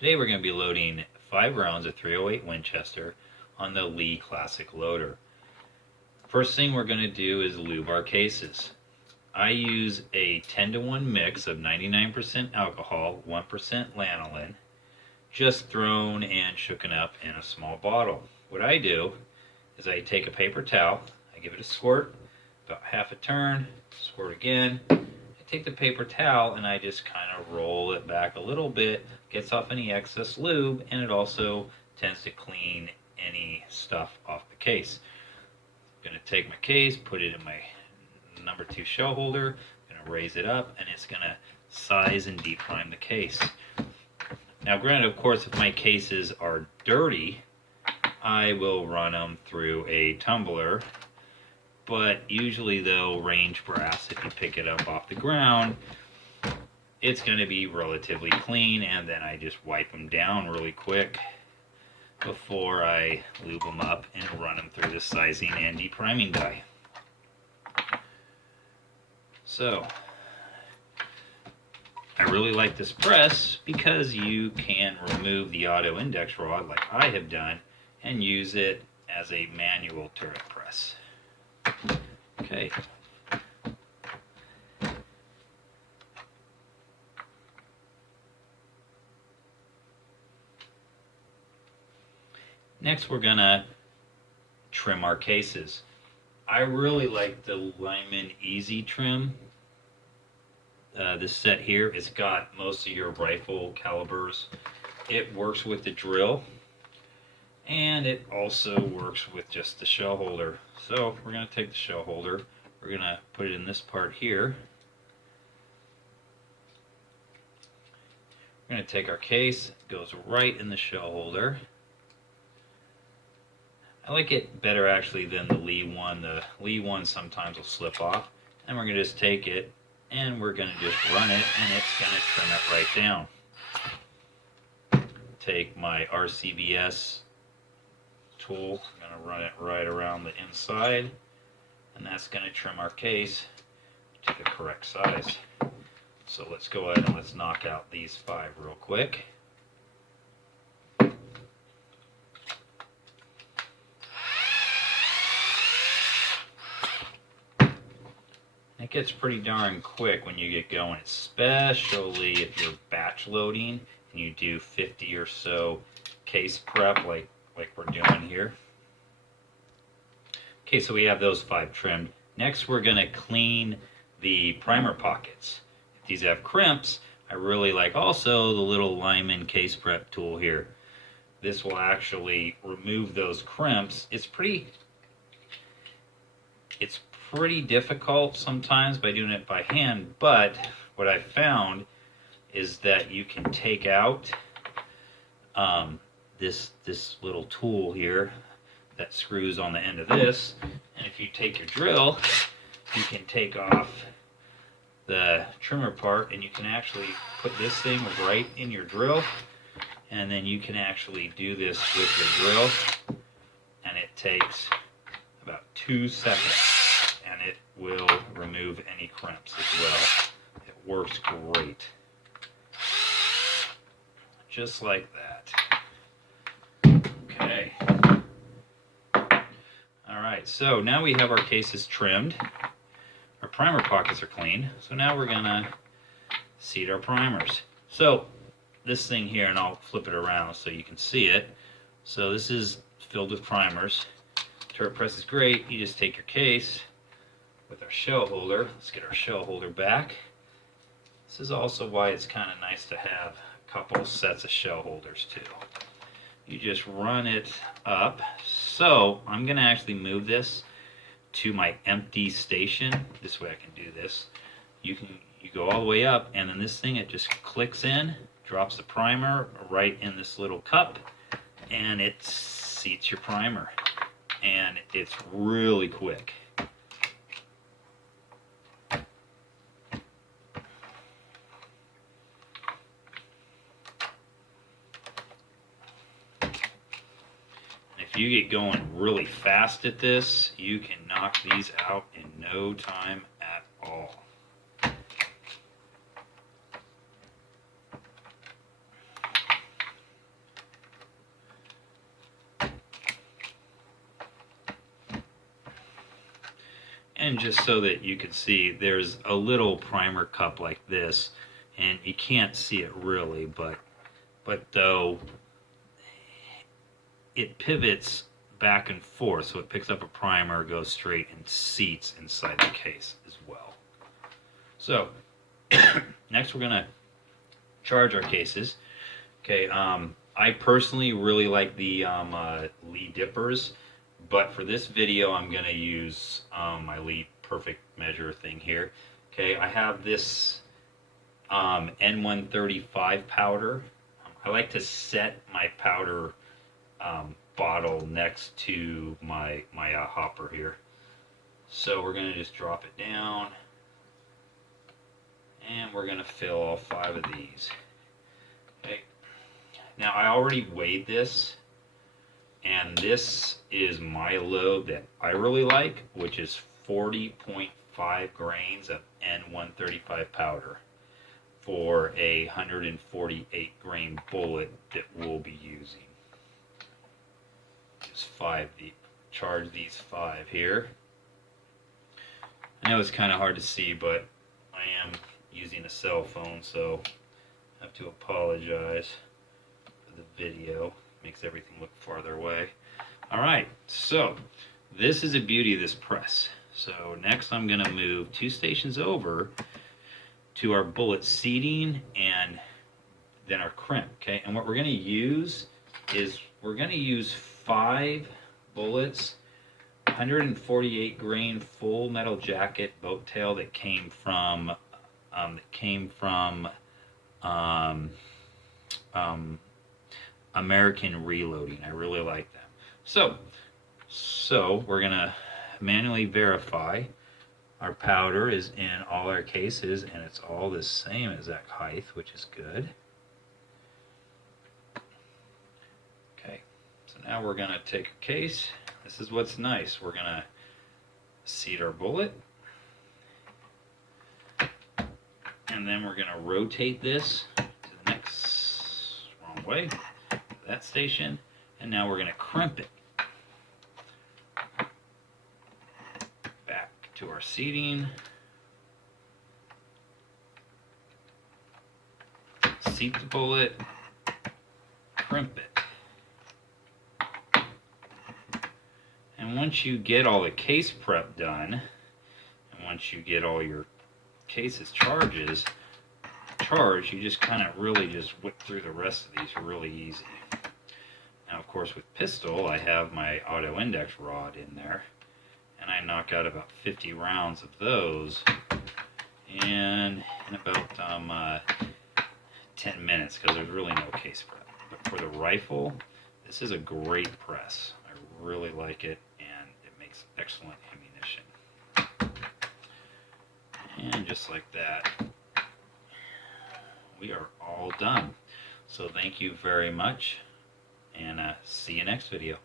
Today we're going to be loading 5 rounds of .308 Winchester on the Lee Classic loader. First thing we're going to do is lube our cases. I use a 10-to-1 mix of 99% alcohol, 1% lanolin, just thrown and shooken up in a small bottle. What I do is I take a paper towel, I give it a squirt, about half a turn, squirt again. I take the paper towel and I just kind of roll it back a little bit, gets off any excess lube, and it also tends to clean any stuff off the case. I'm going to take my case, put it in my number 2 shell holder, going to raise it up, and it's going to size and deep prime the case. Now granted, of course, if my cases are dirty, I will run them through a tumbler, but usually though, range brass, if you pick it up off the ground, it's going to be relatively clean, and then I just wipe them down really quick before I lube them up and run them through the sizing and depriming die. So, I really like this press because you can remove the auto index rod like I have done and use it as a manual turret press. Okay. Next, we're gonna trim our cases. I really like the Lyman Easy Trim. This set here, it's got most of your rifle calibers. It works with the drill, and it also works with just the shell holder. So we're going to take the shell holder, we're going to put it in this part here. We're going to take our case, it goes right in the shell holder. I like it better actually than the Lee one. The Lee one sometimes will slip off, and we're going to just take it and we're going to just run it, and it's going to trim it right down. Take my RCBS tool, I'm going to run it right around the inside, and that's going to trim our case to the correct size. So let's go ahead and let's knock out these 5 real quick. It gets pretty darn quick when you get going, especially if you're batch loading and you do 50 or so case prep like we're doing here. Okay, so we have those 5 trimmed. Next, we're going to clean the primer pockets. If these have crimps, I really like also the little Lyman case prep tool here. This will actually remove those crimps. It's pretty difficult sometimes by doing it by hand, but what I found is that you can take out this little tool here that screws on the end of this, and if you take your drill, you can take off the trimmer part, and you can actually put this thing right in your drill, and then you can actually do this with your drill, and it takes about 2 seconds, and it will remove any crimps as well. It works great. Just like that. Okay. Alright, so now we have our cases trimmed. Our primer pockets are clean. So now we're going to seat our primers. So this thing here, and I'll flip it around so you can see it. So this is filled with primers. Turret press is great. You just take your case with our shell holder. Let's get our shell holder back. This is also why it's kind of nice to have a couple sets of shell holders too. You just run it up. So I'm going to actually move this to my empty station. This way I can do this. You go all the way up, and then this thing, it just clicks in, drops the primer right in this little cup, and it seats your primer. And it's really quick. If you get going really fast at this, you can knock these out in no time at all. And just so that you can see, there's a little primer cup like this, and you can't see it really, but though it pivots back and forth, so it picks up a primer, goes straight, and seats inside the case as well. So next we're gonna charge our cases. Okay, I personally really like the Lee dippers, but for this video I'm gonna use my Lee perfect measure thing here. Okay, I have this N135 powder. I like to set my powder bottle next to my hopper here. So we're gonna just drop it down, and we're gonna fill all 5 of these. Okay. Now I already weighed this, and this is my load that I really like, which is 40.5 grains of N135 powder for a 148 grain bullet that we'll be using. Just 5 deep. Charge these 5 here. I know it's kind of hard to see, but I am using a cell phone, so I have to apologize for the video. Makes everything look farther away. Alright, so this is the beauty of this press. So next I'm going to move 2 stations over to our bullet seating and then our crimp. Okay, and what we're going to use is we're going to use 5 bullets, 148 grain full metal jacket boat tail that came from American Reloading. I really like them. So we're gonna manually verify our powder is in all our cases and it's all the same exact height, which is good. Okay, so now we're gonna take a case. This is what's nice. We're gonna seat our bullet, and then we're gonna rotate this to the next wrong way, to that station, and now we're gonna crimp it back to our seating. Seat the bullet, crimp it. And once you get all the case prep done, and once you get all your cases charged, you just kind of really just whip through the rest of these really easy. Now, of course, with pistol, I have my auto index rod in there, and I knock out about 50 rounds of those in about 10 minutes, because there's really no case prep. But for the rifle, this is a great press. I really like it, and it makes excellent ammunition. And just like that, we are all done. So thank you very much, and see you next video.